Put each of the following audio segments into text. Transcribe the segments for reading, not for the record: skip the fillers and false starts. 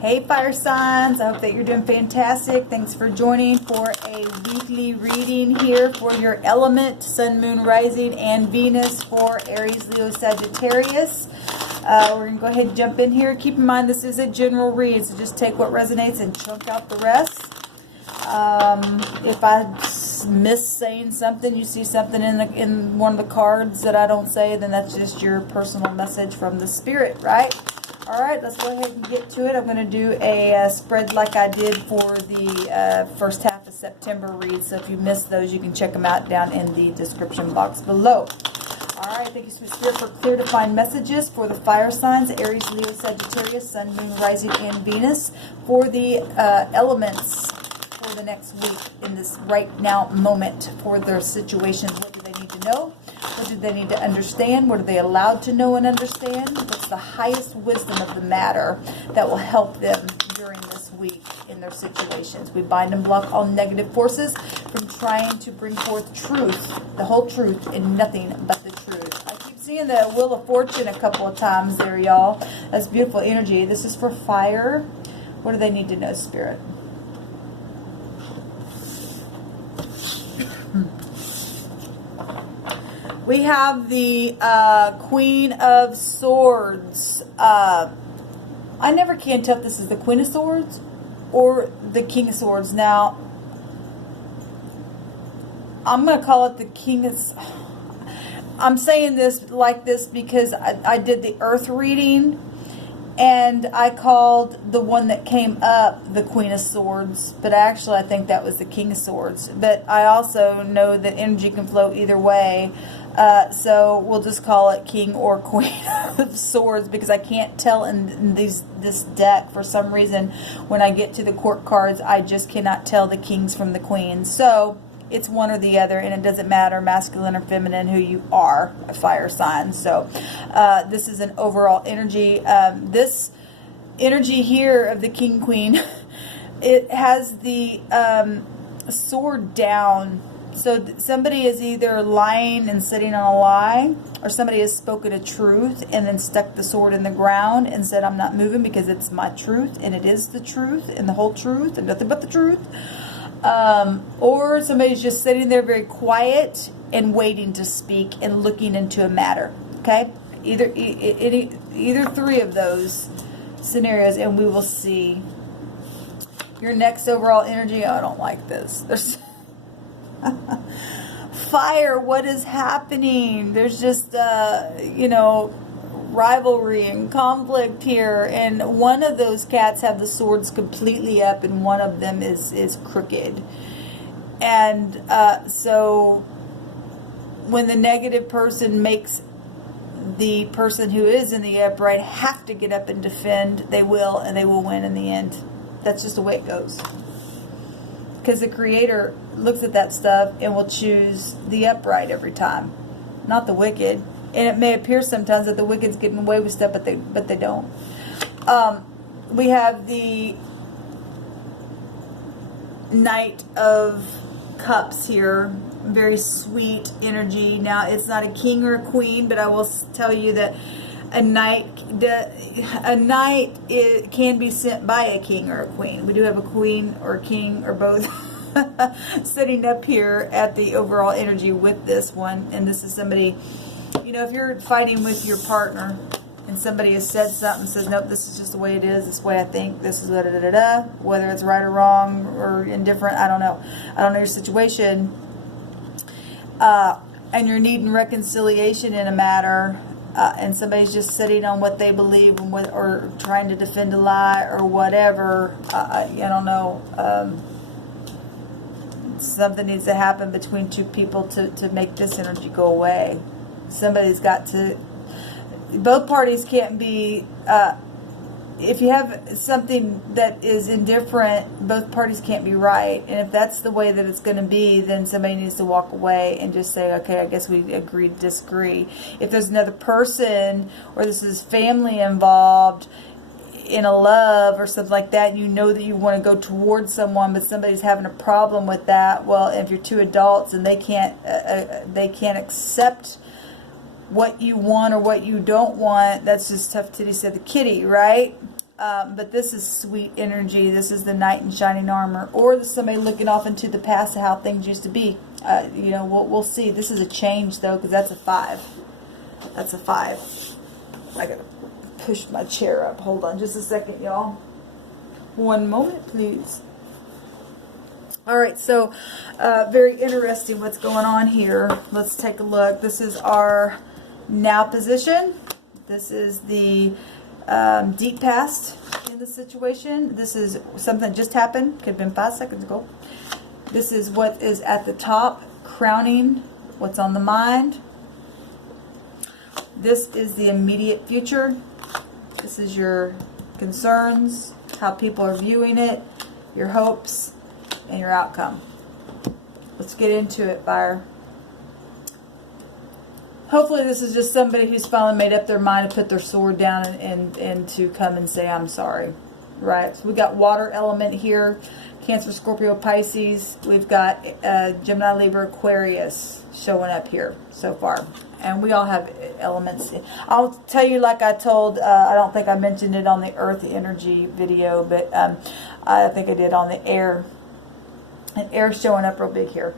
Hey fire signs, I hope that you're doing fantastic. Thanks for joining for a weekly reading here for your element, Sun, Moon, Rising, and Venus for Aries, Leo, Sagittarius. We're going to go ahead and jump in here. Keep in mind this is a general read, so just take what resonates and chunk out the rest. If I miss saying something, you see something in one of the cards that I don't say, then that's just your personal message from the spirit, right? Alright, let's go ahead and get to it. I'm going to do a spread like I did for the first half of September read. So if you missed those, you can check them out down in the description box below. Alright, thank you, Spirit, for clear defined messages for the fire signs, Aries, Leo, Sagittarius, Sun, Moon, Rising, and Venus, for the elements for the next week in this right now moment for their situations. What do they need to know? What do they need to understand? What are they allowed to know and understand? What's the highest wisdom of the matter that will help them during this week in their situations? We bind and block all negative forces from trying to bring forth truth, the whole truth, and nothing but the truth. I keep seeing the Wheel of Fortune a couple of times there, y'all. That's beautiful energy. This is for fire. What do they need to know, Spirit? We have the Queen of Swords. I never can tell if this is the Queen of Swords or the King of Swords. Now, I'm going to call it the King of... I'm saying this like this because I did the Earth reading, and I called the one that came up the Queen of Swords, but actually I think that was the King of Swords. But I also know that energy can flow either way. So we'll just call it King or Queen of Swords, because I can't tell in this deck for some reason. When I get to the court cards, I just cannot tell the kings from the queens. So it's one or the other, and it doesn't matter masculine or feminine who you are, a fire sign. So this is an overall energy. This energy here of the King Queen, it has the sword down. So somebody is either lying and sitting on a lie, or somebody has spoken a truth and then stuck the sword in the ground and said, I'm not moving because it's my truth, and it is the truth and the whole truth and nothing but the truth. Or somebody's just sitting there very quiet and waiting to speak and looking into a matter. Okay? Either three of those scenarios, and we will see. Your next overall energy, oh, I don't like this. There's fire, what is happening? There's just rivalry and conflict here, and one of those cats have the swords completely up and one of them is crooked. And so when the negative person makes the person who is in the upright have to get up and defend, they will, and they will win in the end. That's just the way it goes. Because the Creator looks at that stuff and will choose the upright every time, not the wicked. And it may appear sometimes that the wicked's getting away with stuff, but they don't. We have the Knight of Cups here. Very sweet energy. Now, it's not a king or a queen, but I will tell you that a knight it can be sent by a king or a queen. We do have a queen or a king or both sitting up here at the overall energy with this one. And this is somebody, if you're fighting with your partner and somebody has said something, says, nope, this is just the way it is, this is the way I think, this is da-da-da-da-da, whether it's right or wrong or indifferent, I don't know. I don't know your situation. And you're needing reconciliation in a matter, and somebody's just sitting on what they believe and or trying to defend a lie or whatever. I don't know. Something needs to happen between two people to make this energy go away. Somebody's got to... Both parties can't be... if you have something that is indifferent, both parties can't be right. And if that's the way that it's going to be, then somebody needs to walk away and just say, okay, I guess we agree to disagree. If there's another person, or this is family involved in a love or something like that, and you know that you want to go towards someone, but somebody's having a problem with that, well, if you're two adults and they can't accept what you want or what you don't want, that's just tough titties to the kitty, right? But this is sweet energy. This is the knight in shining armor, or this is somebody looking off into the past of how things used to be. You know, we'll see. This is a change though, because that's a 5. That's a 5. I gotta push my chair up. Hold on just a second, y'all. One moment, please. All right, so very interesting what's going on here. Let's take a look. This is our now position. This is the deep past in the situation. This is something that just happened. Could have been 5 seconds ago. This is what is at the top, crowning what's on the mind. This is the immediate future. This is your concerns, how people are viewing it, your hopes, and your outcome. Let's get into it, fire. Hopefully this is just somebody who's finally made up their mind to put their sword down and to come and say, I'm sorry. Right? So we got water element here. Cancer, Scorpio, Pisces. We've got Gemini, Libra, Aquarius showing up here so far. And we all have elements. I'll tell you, like I told, I don't think I mentioned it on the Earth energy video, but I think I did on the air. And air showing up real big here.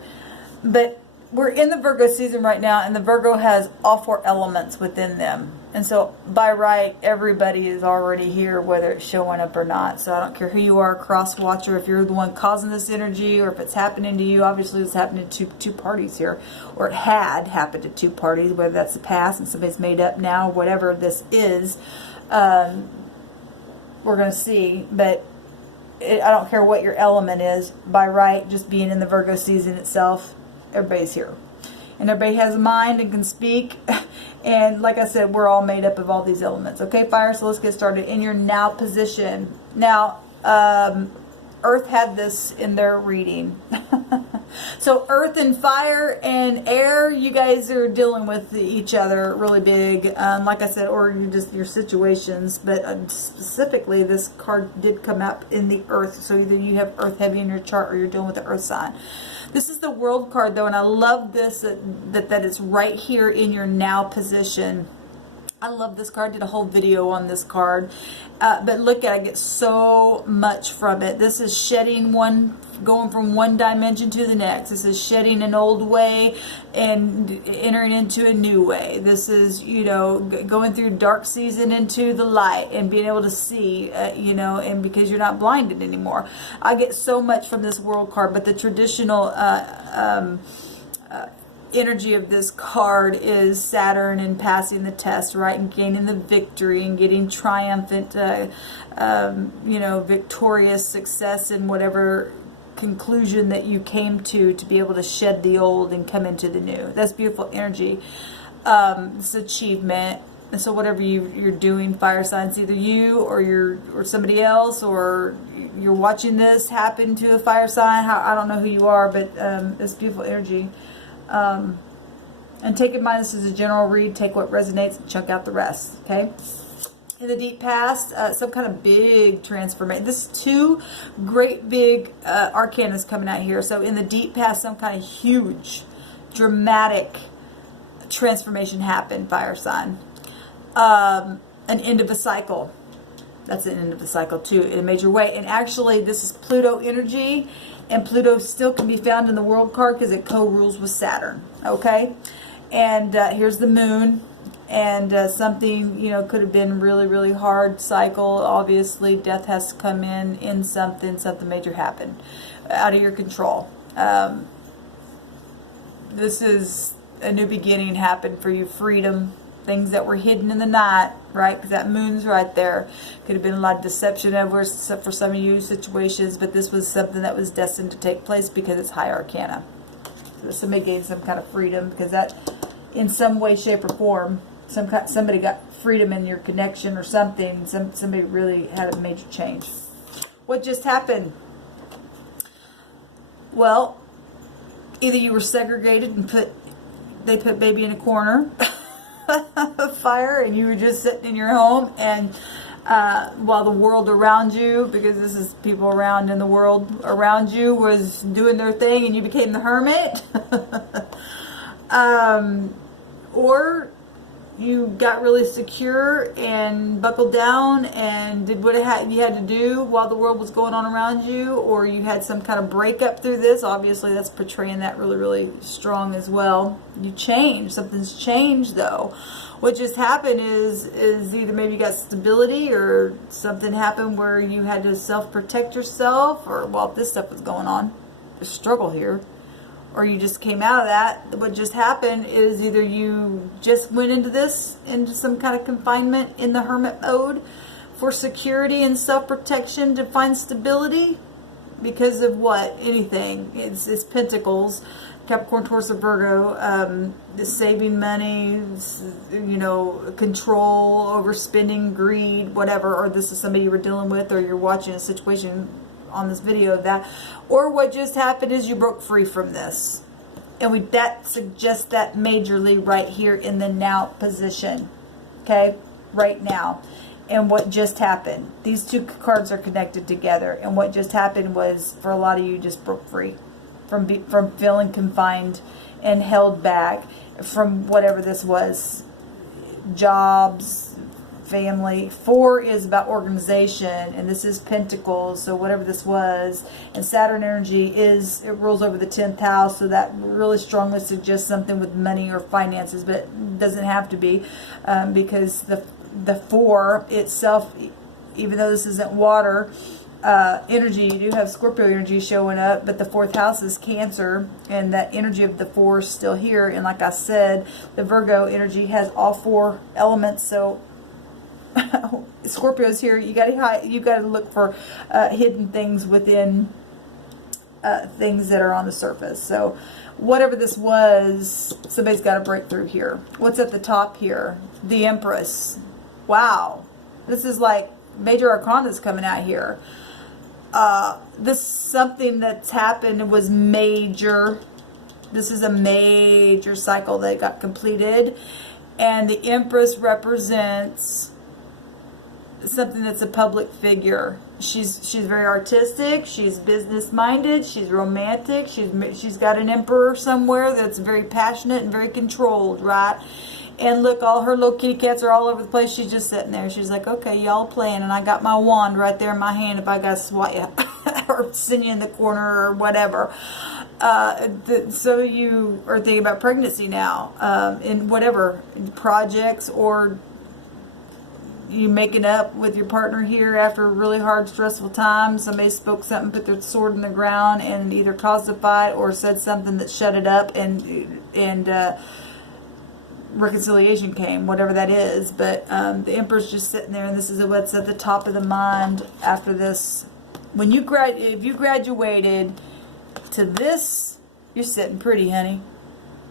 But we're in the Virgo season right now, and the Virgo has all 4 elements within them. And so, by right, everybody is already here, whether it's showing up or not. So I don't care who you are, cross watcher, if you're the one causing this energy, or if it's happening to you. Obviously, it's happening to two parties here. Or it had happened to 2 parties, whether that's the past and somebody's made up now, whatever this is. We're going to see. But I don't care what your element is. By right, just being in the Virgo season itself, everybody's here. And everybody has a mind and can speak. And like I said, we're all made up of all these elements. Okay, fire, so let's get started. In your now position. Now, Earth had this in their reading. So Earth and fire and air, you guys are dealing with each other really big. Like I said, or you just your situations. But specifically, this card did come up in the Earth. So either you have Earth heavy in your chart or you're dealing with the Earth sign. This is the World card, though, and I love this, that it's right here in your now position. I love this card. I did a whole video on this card. But look at it. I get so much from it. This is shedding going from one dimension to the next. This is shedding an old way and entering into a new way. This is, you know, going through dark season into the light and being able to see, you know, and because you're not blinded anymore. I get so much from this World card, but the traditional energy of this card is Saturn and passing the test, right, and gaining the victory and getting triumphant, you know, victorious success in whatever conclusion that you came to be able to shed the old and come into the new. That's beautiful energy. It's achievement. And so whatever you're doing, fire signs, either you or somebody else, or you're watching this happen to a fire sign. I don't know who you are, but it's beautiful energy. And take in mind, this is a general read. Take what resonates and chunk out the rest. Okay. In the deep past, some kind of big transformation. This is 2 great big arcanas coming out here. So in the deep past, some kind of huge, dramatic transformation happened. Fire sign. An end of a cycle. That's an end of the cycle too, in a major way. And actually, this is Pluto energy. And Pluto still can be found in the World card because it co-rules with Saturn. Okay? And here's the moon. And something, you know, could have been really, really hard cycle. Obviously, death has to come in something major happened. Out of your control. This is a new beginning happened for you. Freedom. Things that were hidden in the night, right? Because that moon's right there. Could have been a lot of deception over for some of you situations, but this was something that was destined to take place because it's high arcana. So somebody gained some kind of freedom because that, in some way, shape, or form, somebody got freedom in your connection or something. Somebody really had a major change. What just happened? Well, either you were segregated and they put baby in a corner. Fire, and you were just sitting in your home, and while the world around you, because this is people around in the world around you, was doing their thing, and you became the hermit. Or you got really secure and buckled down and did what you had to do while the world was going on around you, or you had some kind of breakup through this. Obviously, that's portraying that really, really strong as well. You changed. Something's changed, though. What just happened is either maybe you got stability, or something happened where you had to self-protect yourself, or, well, if this stuff was going on, there's struggle here. Or you just came out of that. What just happened is either you just went into some kind of confinement in the hermit mode for security and self-protection to find stability because of what? Anything. It's Pentacles, Capricorn, Taurus, or Virgo. Saving money, you know, control, overspending, greed, whatever. Or this is somebody you were dealing with, or you're watching a situation on this video of that. Or what just happened is you broke free from this, and that suggests that majorly right here in the now position, okay, right now. And what just happened, these two cards are connected together, and what just happened was, for a lot of you, just broke free from feeling confined and held back from whatever this was, jobs, family. 4 is about organization, and this is Pentacles, so whatever this was. And Saturn energy it rules over the 10th house, so that really strongly suggests something with money or finances, but it doesn't have to be, because the 4 itself, even though this isn't water energy, you do have Scorpio energy showing up, but the 4th house is Cancer, and that energy of the 4 is still here. And like I said, the Virgo energy has all 4 elements, so Scorpio's here. You got to look for hidden things within things that are on the surface. So whatever this was, somebody's got to break through here. What's at the top here? The Empress. Wow, this is like major arcana is coming out here. This something that's happened was major. This is a major cycle that got completed, and the Empress represents something that's a public figure. She's very artistic, she's business minded, she's romantic, she's got an emperor somewhere that's very passionate and very controlled, right? And look, all her little kitty cats are all over the place. She's just sitting there. She's like, okay, y'all playing, and I got my wand right there in my hand if I got to swipe you or send you in the corner or whatever. So you are thinking about pregnancy now, in whatever projects, or you making up with your partner here after a really hard, stressful time. Somebody spoke something, put their sword in the ground, and either caused a fight or said something that shut it up, and reconciliation came, whatever that is. But the Emperor's just sitting there, and this is what's at the top of the mind after this. When you if you graduated to this, you're sitting pretty, honey.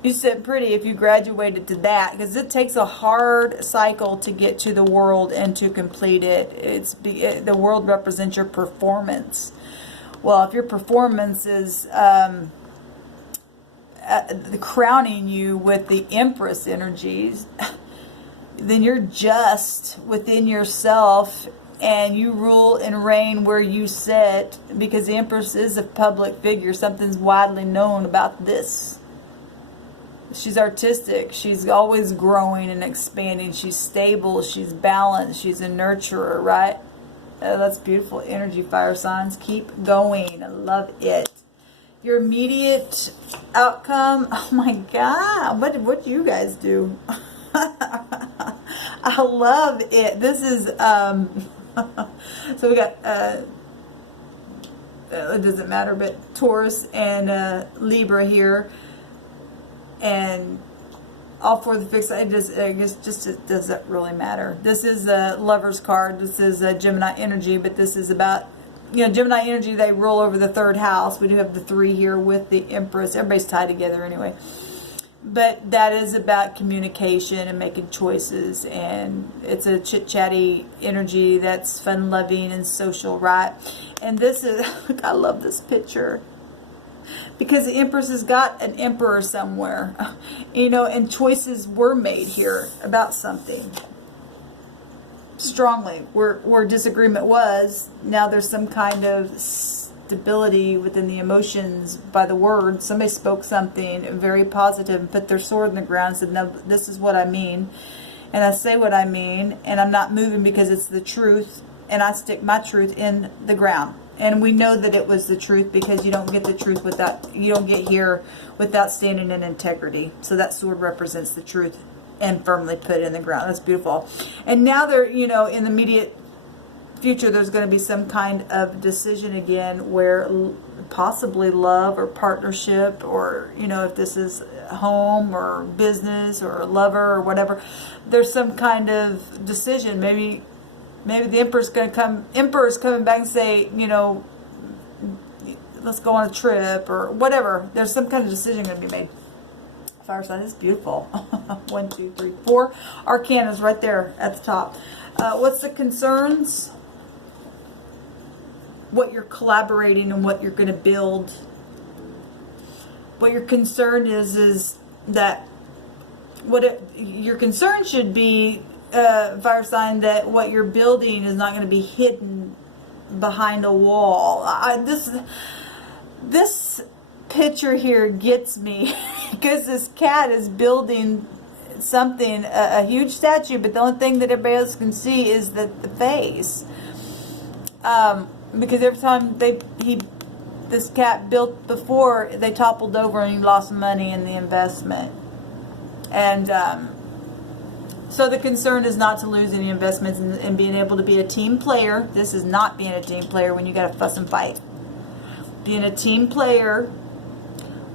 You sit pretty if you graduated to that, because it takes a hard cycle to get to the world and to complete it. The world represents your performance. Well, if your performance is crowning you with the Empress energies, then you're just within yourself, and you rule and reign where you sit, because the Empress is a public figure. Something's widely known about this. She's artistic. She's always growing and expanding. She's stable. She's balanced. She's a nurturer, right? That's beautiful energy, fire signs. Keep going. I love it. Your immediate outcome. Oh my God. What do you guys do? I love it. This is, so we got, it doesn't matter, but Taurus and Libra here. And all 4 of the fixed, I guess it doesn't really matter. This is a Lover's card. This is a Gemini energy, but this is about, Gemini energy, they rule over the 3rd house. We do have the 3 here with the Empress. Everybody's tied together anyway. But that is about communication and making choices, and it's a chit-chatty energy that's fun-loving and social, right? And this is, I love this picture, because the Empress has got an emperor somewhere, and choices were made here about something strongly. Where disagreement was, now there's some kind of stability within the emotions by the word. Somebody spoke something very positive and put their sword in the ground and said, no, this is what I mean. and I say what I mean, and I'm not moving because it's the truth, and I stick my truth in the ground. And we know that it was the truth because you don't get the truth without, you don't get here without standing in integrity. So that sword represents the truth and firmly put it in the ground. That's beautiful. And now they're, you know, in the immediate future, there's going to be some kind of decision again where possibly love or partnership, or, you know, if this is home or business or a lover or whatever, there's some kind of decision. Maybe the Emperor's going to come, Emperor's coming back and say, you know, let's go on a trip or whatever. There's some kind of decision going to be made. Fire sign is beautiful. 1, 2, 3, 4 arcanas right there at the top. What's the concerns? What you're collaborating and what you're going to build. What your concern is that your concern should be, fire sign, that what you're building is not going to be hidden behind a wall. This picture here gets me because this cat is building something, a huge statue, but the only thing that everybody else can see is the face. Because every time this cat built before, they toppled over and he lost money in the investment. And so the concern is not to lose any investments and being able to be a team player. This is not being a team player when you got to fuss and fight. Being a team player,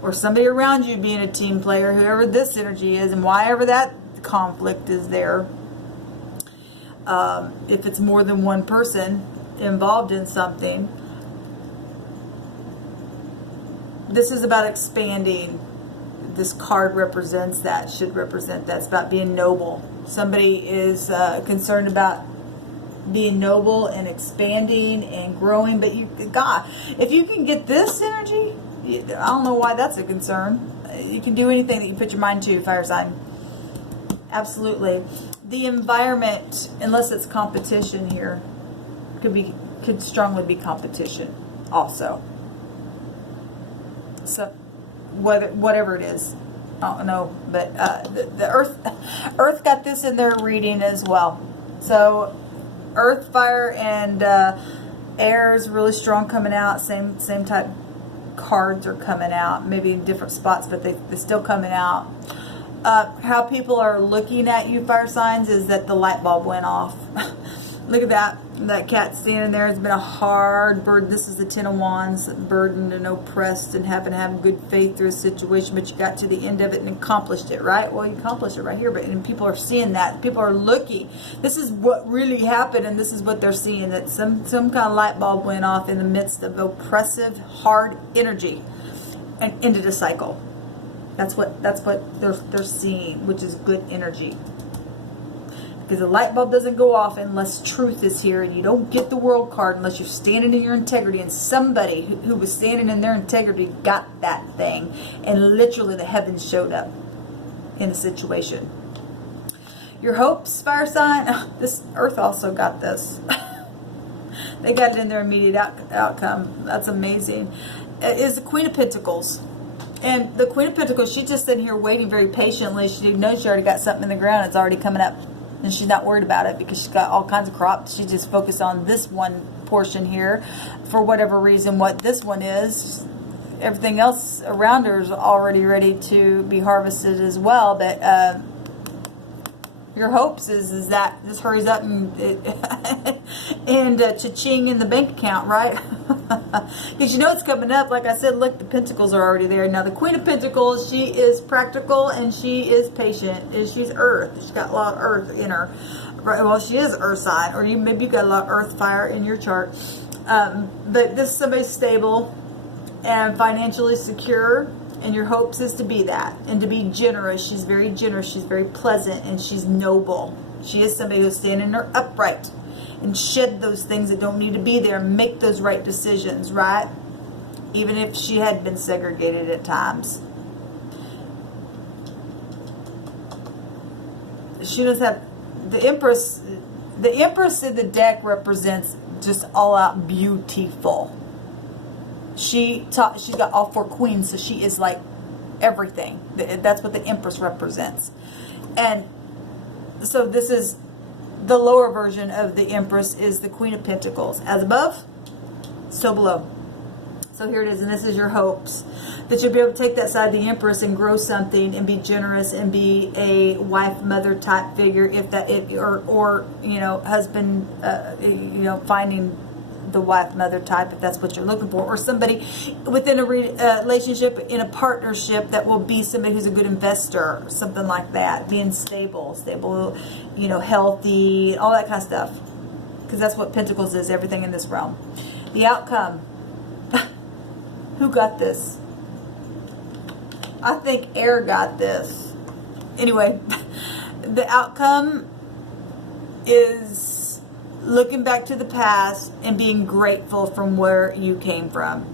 or somebody around you being a team player, whoever this energy is, and wherever that conflict is there. If it's more than one person involved in something, this is about expanding. This card represents that, should represent that. It's about being noble. Somebody is concerned about being noble and expanding and growing, but God, if you can get this energy, I don't know why that's a concern. You can do anything that you put your mind to, fire sign. Absolutely. The environment, unless it's competition here, could strongly be competition also. So whatever it is, I don't know, but the earth got this in their reading as well. So earth, fire, and air is really strong coming out. Same type cards are coming out, maybe in different spots, but they're still coming out. How people are looking at you, fire signs, is that the light bulb went off. Look at that cat standing there. It's been a hard burden. This is the Ten of Wands, burdened and oppressed and having to have good faith through a situation, but you got to the end of it and accomplished it, right? Well, you accomplished it right here, and people are seeing that. People are looking. This is what really happened, and this is what they're seeing, that some kind of light bulb went off in the midst of oppressive, hard energy and ended a cycle. That's what they're seeing, which is good energy. Because the light bulb doesn't go off unless truth is here, and you don't get the World card unless you're standing in your integrity, and somebody who was standing in their integrity got that thing, and literally the heavens showed up in a situation. Your hopes, fire sign, this earth also got this. They got it in their immediate outcome. That's amazing. Is the Queen of Pentacles. And the Queen of Pentacles, she's just sitting here waiting very patiently. She knows she already got something in the ground. It's already coming up. And she's not worried about it because she's got all kinds of crops. She's just focused on this one portion here. For whatever reason, what this one is, everything else around her is already ready to be harvested as well. But your hopes is that this hurries up and cha-ching in the bank account, right? Because you know it's coming up. Like I said, look, the Pentacles are already there. Now the Queen of Pentacles, she is practical and she is patient. She's earth. She's got a lot of earth in her. Right? Well, she is earth sign, or maybe you got a lot of earth fire in your chart. But this is somebody stable and financially secure. And your hopes is to be that, and to be generous. She's very generous. She's very pleasant, and she's noble. She is somebody who's standing there upright and shed those things that don't need to be there and make those right decisions, right? Even if she had been segregated at times. She does have the Empress. The Empress in the deck represents just all out beautiful. She's got all 4 queens, so she is like everything. That's what the Empress represents. And So this is the lower version of the Empress, is the Queen of Pentacles. As above, so below. So here it is, and this is your hopes. That you'll be able to take that side of the Empress and grow something and be generous and be a wife, mother type figure, or you know, husband, you know, finding the wife, mother type, if that's what you're looking for, or somebody within a relationship, in a partnership, that will be somebody who's a good investor, something like that, being stable, you know, healthy, all that kind of stuff, because that's what Pentacles is, everything in this realm. The outcome. Who got this? I think air got this. Anyway, the outcome is looking back to the past and being grateful from where you came from.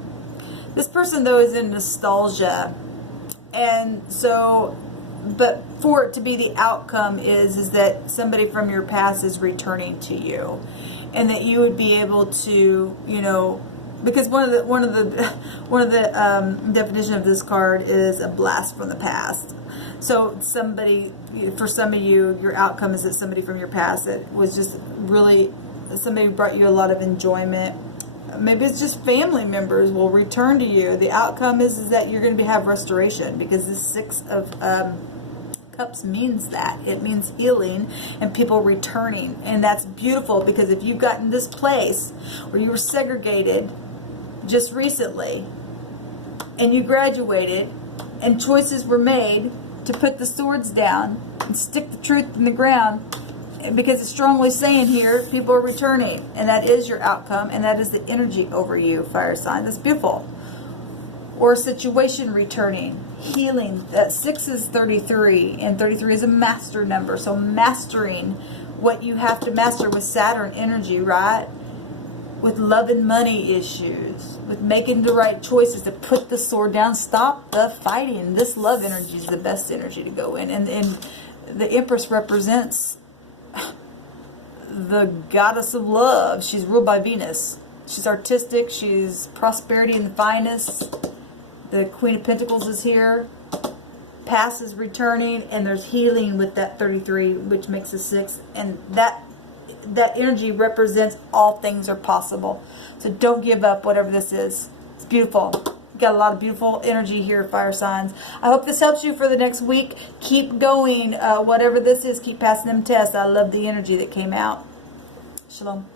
This person, though, is in nostalgia. And so, but for it to be the outcome is that somebody from your past is returning to you. And that you would be able to, you know, because one of the definition of this card is a blast from the past. So somebody, for some of you, your outcome is that somebody from your past that was just really, somebody who brought you a lot of enjoyment. Maybe it's just family members will return to you. The outcome is that you're going to have restoration, because the Six of Cups means that. It means healing and people returning. And that's beautiful, because if you've gotten this place where you were segregated just recently and you graduated and choices were made to put the swords down and stick the truth in the ground, because it's strongly saying here people are returning, and that is your outcome, and that is the energy over you, fire sign. That's beautiful. Or a situation returning, healing. That 6 is 33, and 33 is a master number, so mastering what you have to master with Saturn energy, right? With love and money issues, with making the right choices to put the sword down, stop the fighting. This love energy is the best energy to go in. And the Empress represents the goddess of love. She's ruled by Venus. She's artistic. She's prosperity in the finest. The Queen of Pentacles is here. Past is returning, and there's healing with that 33, which makes a 6. And that energy represents all things are possible. So don't give up, whatever this is. It's beautiful. Got a lot of beautiful energy here, fire signs. I hope this helps you for the next week. Keep going. Whatever this is, keep passing them tests. I love the energy that came out. Shalom.